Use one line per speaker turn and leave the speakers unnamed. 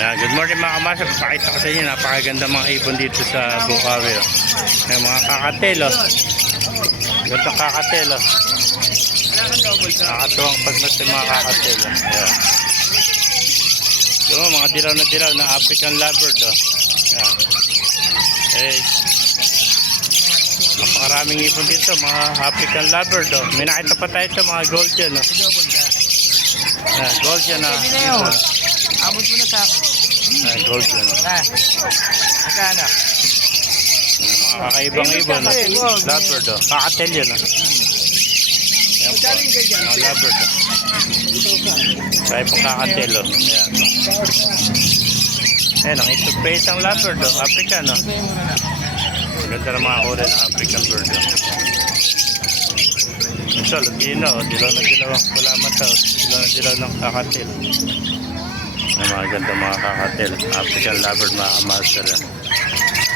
Yeah, good morning mga kamasok. Pakita ko sa inyo, napakaganda mga ibon dito sa Bukawi. Oh. Yung mga kakatel, oh. Ganda kakatel, oh. Nakakatuwang pagnas yung mga kakatel, oh. Yeah. Yung mga dilaw na dilaw na African Leopard, oh. Yeah. Eh, napakaraming ibon dito, mga African Leopard, oh. May nakita pa tayo ito, mga gold yan, oh. Yeah, gold yan, ah.
Na yun. Abot mo na sa ako.
Ah, gold oh.
Ha? Magkano?
Mga kakaibang ibon. no? Leopard, oh. Kakatel yun, oh. Yan po. Mga leopard, oh. Kaya pong kakatel, oh. Yan. Ayan, ang ito pa isang leopard, oh. African,
mo na.
Ganda ng mga kulay ng African bird, oh. Ito, Latino, oh. Dilaw na dilaw ang kulamat, oh. Dilaw na dilaw ng kakatel. Ang mga ganda mga kakatel. African leopard, mga master, oh.